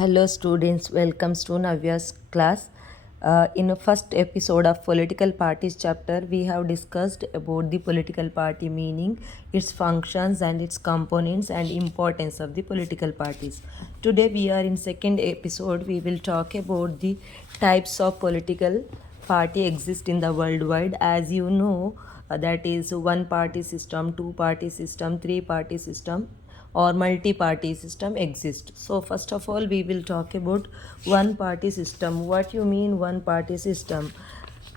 Hello students, welcome to Navya's class. In the first episode of political parties chapter, we have discussed about the political party meaning, its functions and its components and importance of the political parties. Today we are in second episode, we will talk about the types of political party exist in the worldwide. As you know, that is one party system, two party system, three party system or multi-party system exist. So first of all we will talk about one party system. What you mean one party system?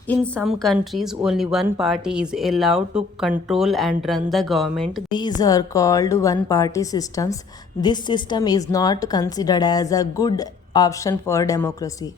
In some countries only one party is allowed to control and run the government. These are called one party systems. This system is not considered as a good option for democracy.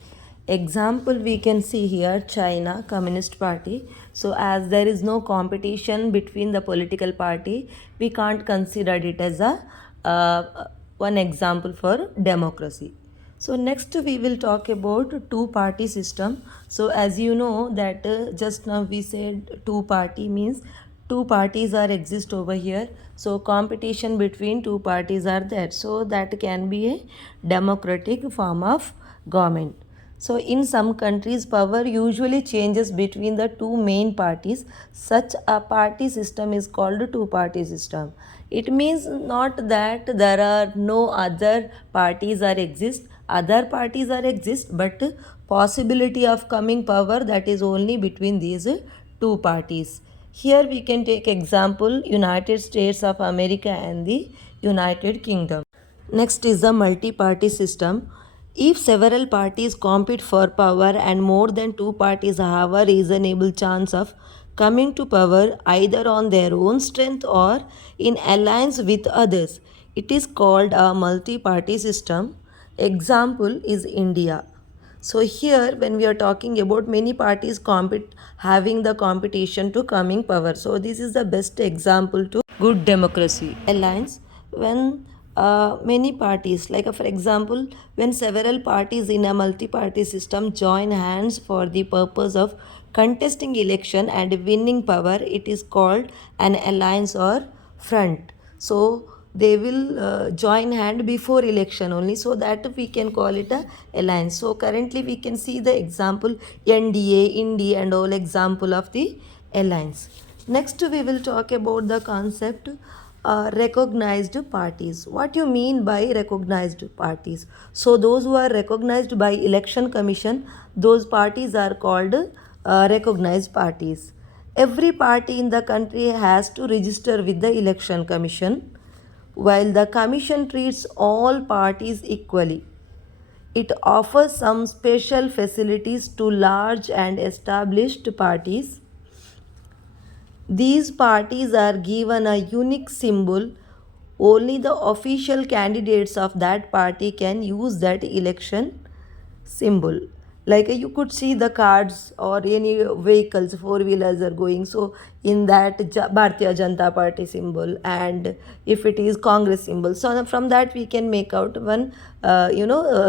Example we can see here, China Communist Party. So as there is no competition between the political party, we can't consider it as a one example for democracy. So next we will talk about two party system. So as you know that just now we said two party means two parties are exist over here, so competition between two parties are there, so that can be a democratic form of government. So in some countries, power usually changes between the two main parties. Such a party system is called a two-party system. It means not that there are no other parties are exist. Other parties are exist, but possibility of coming power that is only between these two parties. Here we can take example United States of America and the United Kingdom. Next is the multi-party system. If several parties compete for power and more than two parties have a reasonable chance of coming to power either on their own strength or in alliance with others, it is called a multi-party system. Example is India. So here when we are talking about many parties compete having the competition to coming power. So this is the best example to good democracy. Alliance when many parties like for example when several parties in a multi-party system join hands for the purpose of contesting election and winning power, it is called an alliance or front. So they will join hand before election only, so that we can call it a alliance. So currently we can see the example NDA, India and all example of the alliance. Next we will talk about the concept recognized parties. What you mean by recognized parties? So those who are recognized by election commission, those parties are called recognized parties. Every party in the country has to register with the election commission. While the commission treats all parties equally, it offers some special facilities to large and established parties. These parties are given a unique symbol. Only the official candidates of that party can use that election symbol. Like you could see the cards or any vehicles, four wheelers are going. So in that Bharatiya Janata Party symbol, and if it is Congress symbol, so from that we can make out one,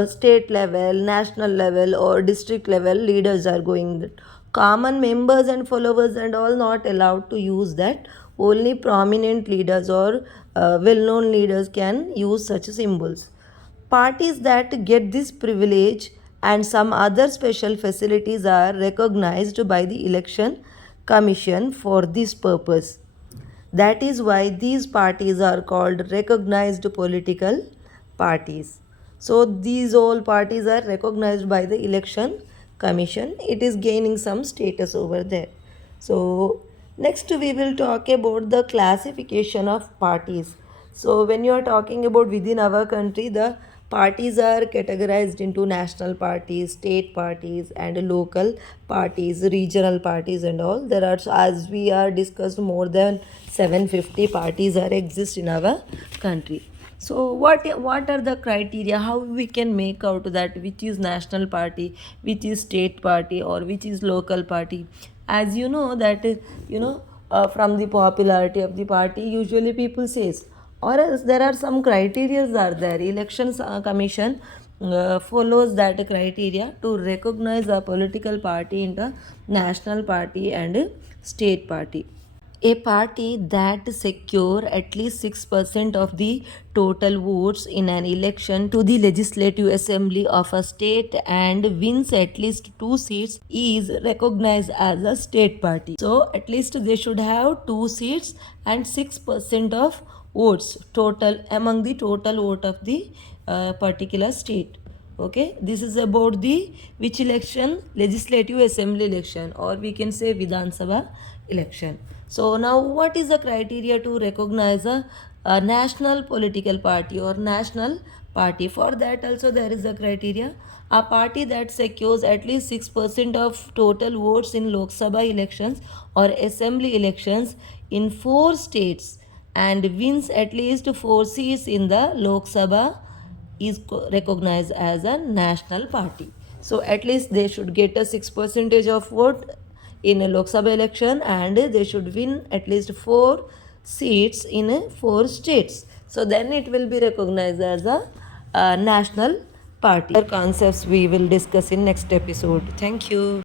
state level, national level, or district level leaders are going. Common members and followers and all not allowed to use that. Only prominent leaders or well-known leaders can use such symbols. Parties that get this privilege and some other special facilities are recognized by the election commission for this purpose. That is why these parties are called recognized political parties. So these all parties are recognized by the election commission. It is gaining some status over there. So next we will talk about the classification of parties. So when you are talking about within our country, the parties are categorized into national parties, state parties and local parties, regional parties and all. There are, as we are discussed, more than 750 parties are exist in our country. So what are the criteria? How we can make out that which is national party, which is state party, or which is local party? As you know that from the popularity of the party, usually people says, or else there are some criteria are there. Elections commission follows that criteria to recognize a political party in the national party and state party. A party that secure at least 6% of the total votes in an election to the legislative assembly of a state and wins at least 2 seats is recognized as a state party. So at least they should have 2 seats and 6% of votes total among the total vote of the particular state. Okay, this is about the which election? Legislative assembly election, or we can say Vidhan Sabha election. So now what is the criteria to recognize a national political party or national party? For that also there is a criteria. A party that secures at least 6% of total votes in Lok Sabha elections or assembly elections in 4 states and wins at least 4 seats in the Lok Sabha is recognized as a national party. So at least they should get a 6% of vote in a Lok Sabha election and they should win at least 4 seats in 4 states. So then it will be recognized as a national party. Other concepts we will discuss in next episode. Thank you.